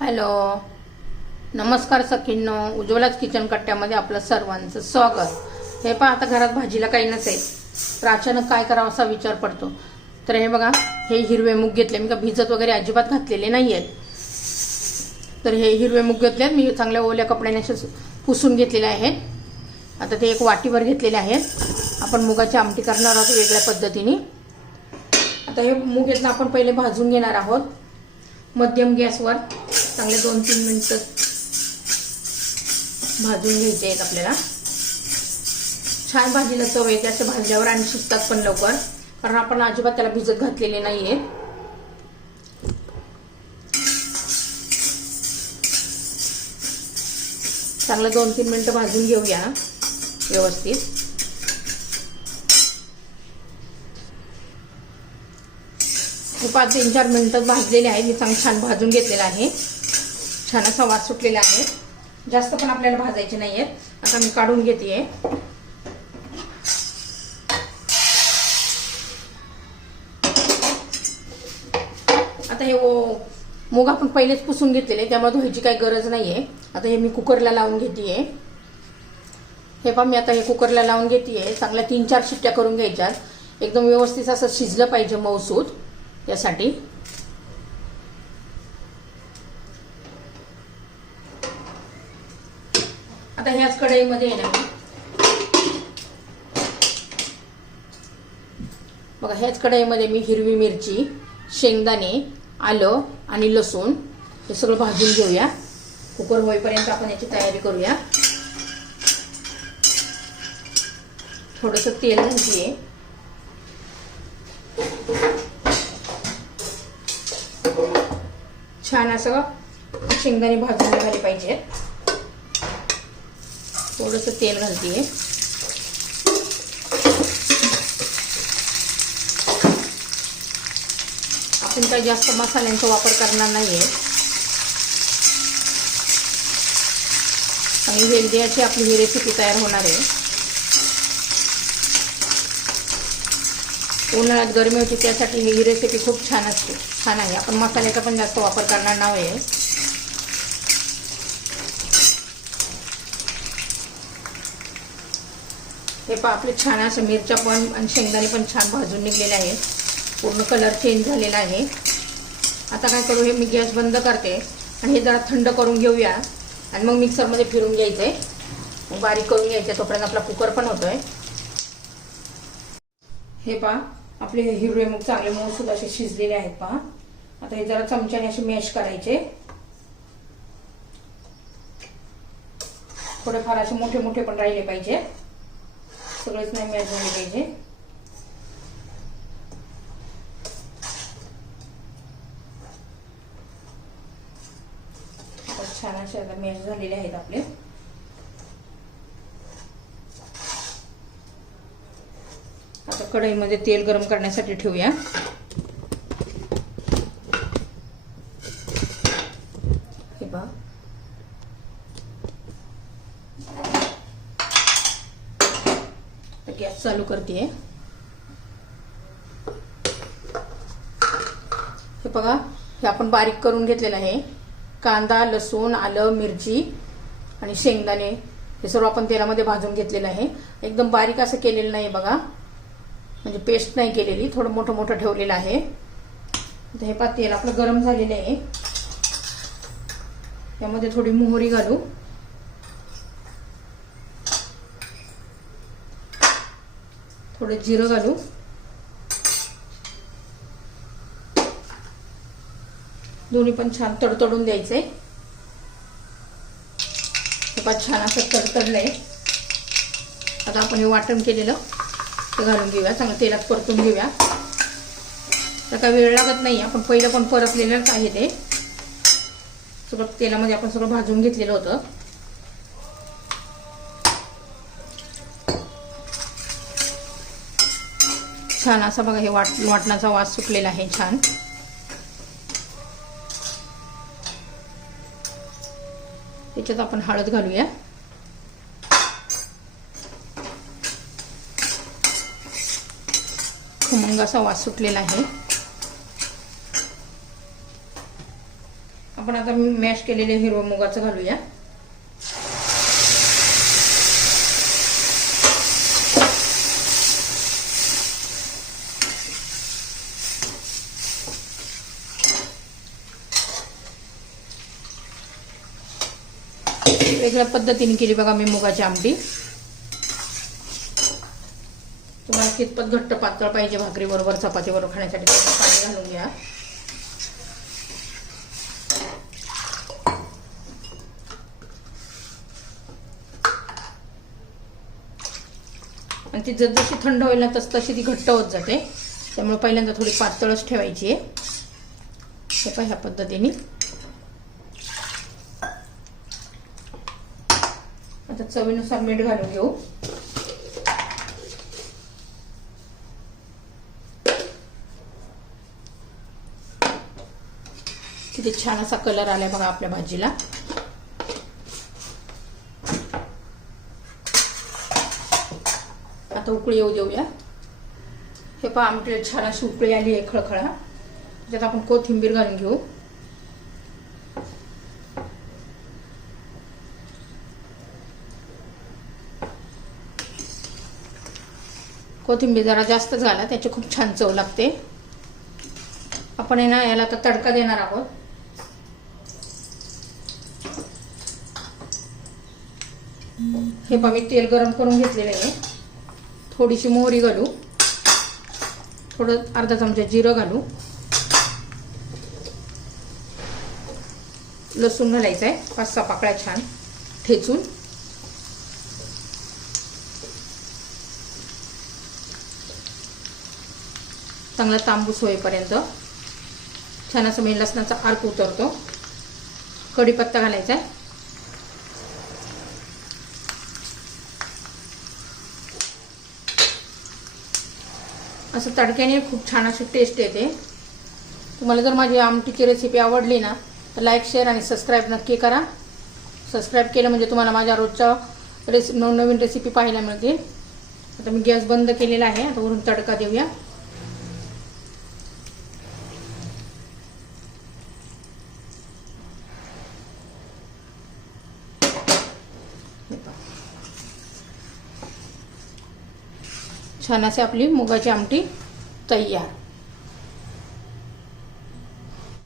Hello. नमस्कार सखींनो. उज्ज्वलाच kitchen कट्ट्यामध्ये आपलं सर्वांचं स्वागत. हे पहा आता घरात भाजीला काही नसेल. तर अचानक काय करावं असा विचार पडतो. तर हे बघा हे हिरवे मूग घेतले. मी का भिजत वगैरे अजिबात घातलेले नाही आहेत तर हे हिरवे मूग घेतले मी चांगल्या ओल्या कपड्याने असे पुसून घेतलेले आहेत. आता ते एक वाटीवर घेतलेले आहेत. आपण मुगाची आमटी करणार आहोत वेगळ्या पद्धतीने. आता हे मूग घेतलं आपण पहिले भाजून घेणार आहोत. मध्यम गॅसवर चांगले दोन तीन मिनटं भाजून घ्यायचे आहेत आपल्याला. छान भाजीला चव येते असे भाजल्यावर आणि शिजतात पण लवकर. कारण आपण अजिबात त्याला भिजत घातलेले नाहीये. चांगलं दोन तीन मिनटं भाजून घेऊया व्यवस्थित. मी पाच तीन चार मिनटं भाजलेले आहे मी चांगलं छान भाजून घेतलेलं आहे. छान असा वास सुटलेला आहे. जास्त पण आपल्याला भाजायचे नाही आहेत आता मी काढून घेते. आता हे मूग आपण पहिलेच पुसून घेतलेले त्यामुळे धुवायची काही गरज नाही आहे आता हे मी कुकरला लावून घेते हे पण मी आता हे कुकरला लावून घेते चांगल्या तीन चार शिट्ट्या करून घ्यायच्यात. एकदम व्यवस्थित असं शिजलं पाहिजे मऊसूत. यासाठी. आता ह्याच कढईमध्ये आहे ना. बघा ह्याच कढईमध्ये मी हिरवी मिरची शेंगदाणे आलं आणि लसूण हे सगळं भाजून घेऊया. कुकर होईपर्यंत आपण याची तयारी करूया. थोडंसं तेल घालतीये. छान असं शेंगदाणे भाजून निघाले पाहिजे. थोडंसं तेल घालते आपण काही जास्त मसाल्यांचा वापर करणार नाहीये. आणि हेल्दी अशी आपली ही रेसिपी तयार होणार आहे. उन्हाळ्यात गरमी होती त्यासाठी ही रेसिपी खूप छान असते. छान आहे. आपण मसाल्याचा पण जास्त वापर करणार नाही हे पहा आपले छान असं मिरच्या पण आणि शेंगदाणे पण छान भाजून निघलेले आहेत पूर्ण कलर चेंज झालेला आहे. आता काय करू हे मी गॅस बंद करते आणि हे जरा थंड करून घेऊया. आणि मग मिक्सरमध्ये फिरून घ्यायचं आहे बारीक करून घ्यायचं तोपर्यंत आपला कुकर पण होतोय. हे पहा आपले हे हिरवे मूग चांगले मऊसूद असे शिजलेले आहेत पहा. आता हे जरा चमच्याने असे मॅश करायचे. थोडेफार असे मोठे मोठे पण राहिले पाहिजे. सगळेच नाही मॅश झाले पाहिजे. छान असे आता मॅश झालेले आहेत आपले. आता कढईमध्ये तेल गरम करण्यासाठी ठेवूया. हे बघ. गॅस चालू करते हे बघा हे आपण बारीक करून घेतलेलं आहे. कांदा लसूण आलं मिरची आणि शेंगदाणे हे सर्व आपण तेलामध्ये भाजून घेतलेलं आहे. एकदम बारीक असं केलेलं नाही बघा. म्हणजे पेस्ट नाही केलेली थोडं मोठं मोठं ठेवलेलं आहे. हे पा तेल आपलं गरम झालेलं आहे. त्यामध्ये थोडी मोहरी घालू. थोडं जिरं घालू. दोन्ही पण छान तडतडून द्यायचंय. हे पा छान असं तडतडलंय. आता आपण हे वाटण केलेलं. ते घालून घेऊया. चांगलं तेलात परतून घेऊया. तर काय वेळ लागत नाही आपण पहिलं पण परतलेलंच आहे ते. सगळं तेलामध्ये आपण सगळं भाजून घेतलेलं होतं. छान असा बघा हे वाट वाटणाचा वास सुटलेला आहे छान. त्याच्यात आपण हळद घालूया. खमंग असा वास सुटलेला आहे. आपण आता मॅश केलेले हिरवं मुगाचं घालूया. वेगळ्या पद्धतीने केली बघा मी मुगाची आमटी. तुम्हाला कितपत घट्ट पातळ पाहिजे भाकरी बरोबर चपाती बरोबर खाण्यासाठी पाणी घालून घ्या. आणि ती जसजशी थंड होईल ना तस तशी ती घट्ट होत जाते. त्यामुळे पहिल्यांदा थोडी पातळच ठेवायची. आहे हे पण ह्या पद्धतीने. आता चवीनुसार मीठ घालून घेऊ. किती छान असा कलर आलाय बघा आपल्या भाजीला. आता उकळी येऊ देऊया. हे पहा आमटी छान अशी उकळी आली आहे खळखळा. त्यात आपण कोथिंबीर घालून घेऊ. कोथिंबीर जरा जास्तच घाला त्याची खूप छान चव लागते. आपण आहे ना याला तर तडका देणार आहोत. हे पहा मी तेल गरम करून घेतलेलं आहे. थोडीशी मोहरी घालू. थोडं अर्धा चमचा जिरं घालू. लसूण घालायचं आहे. पाच सहा पाकळ्या छान ठेचून. चांगला तांबूस होईपर्यंत छान असं म्हणजे लसणाचा अर्क उतरतो. कढीपत्ता घालायचा आहे. असं तडक्याने खूप छान अशी टेस्ट येते. तुम्हाला जर माझी आमटीची रेसिपी आवडली ना तर लाईक शेअर आणि सबस्क्राईब नक्की करा. सबस्क्राईब केलं म्हणजे तुम्हाला माझ्या रोजच्या रेसि नवनवीन रेसिपी पाहायला मिळतील. आता मी गॅस बंद केलेला आहे आता वरून तडका देऊया. छान असे आपली मुगाची आमटी तयार.